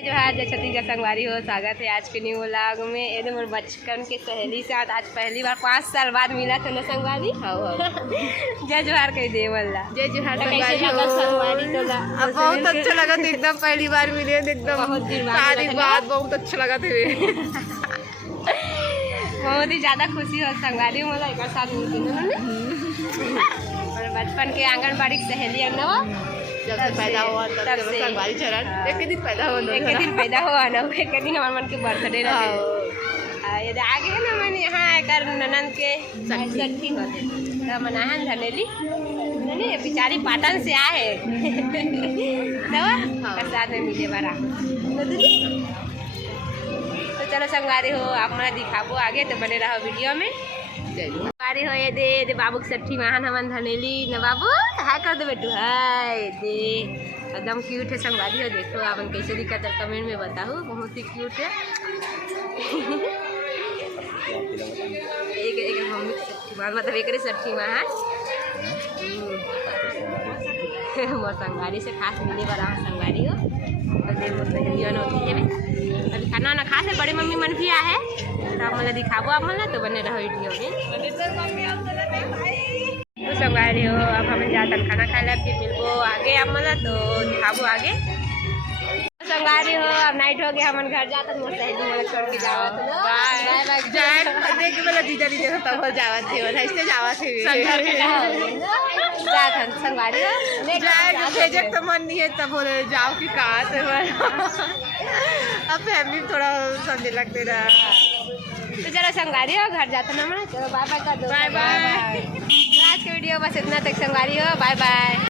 जो है जय छत्तीसगढ़ संगवारी हो, स्वागत है आज के न्यू व्लॉग में। ये मोर बचपन के सहेली से आज पहली बार 5 साल बाद मिला था ना संगवारी। जय जोहार कह दे वल्ला। जय जोहार संगवारी तो बहुत अच्छा लगा था, एकदम पहली बार मिले एकदम शादी बाद बहुत अच्छा लगा था। बहुत ही ज़्यादा खुशी हो संगवारी मतलब एक साथ मिलती बचपन के आंगनबाड़ी की सहेली है ना, जब से पैदा हुआ तब से संगवारी चरण एक दिन पैदा हुआ ना, एक दिन हमारे मन के बर्थडे रहे। ये आगे है ना मैंने यहाँ कर ननन के सठी होते तो मनाहन धनेली नहीं बेचारी पाटन से आए प्रसाद में मिले बड़ा। तो चलो संगवारी हो आप मैं दिखाबो आगे तो बने रहो वीडियो में। संगवारी हो ये दे बाबू की सठी महान हमन धनेली न बाबू हाय कर दे बेटू हाय दे एकदम क्यूट है संगवारी हो। देखो आप कैसे दिखता है कमेंट में बताओ, बहुत ही क्यूट है। एक मम्मी की सठी महान मतलब एक सठी महान मोर संगवारी से खास मिले बड़ा संगवारी हो। अभी खाना ना खास है, बड़े मम्मी मन भी आ है तो आप मतलब दिखाबो आप मतलब तो बने रहो वीडियो में। तो संगवारी हो अब हम जाकर खाना खा ले फिर मिलबो आगे आप मतलब तो दिखाबो आगे। संगवारी हो अब नाइट हो गया हम घर जाते मोर सहेली मन छोड़ के जावत बाय बाय जाए देख के बोला दीदा दीदी तब हो जावत थे और ऐसे जावत थे जात संगवारी हो जाए भेजक तो मन नहीं है तब बोले जाओ कि कहाँ से अब फैमिली थोड़ा समझे लगते रहा। तो चलो संगवारी हो घर जाते ना मैं, चलो बाय बाय कर दो। Bye bye. आज की वीडियो बस इतना तक संगवारी हो, बाय बाय।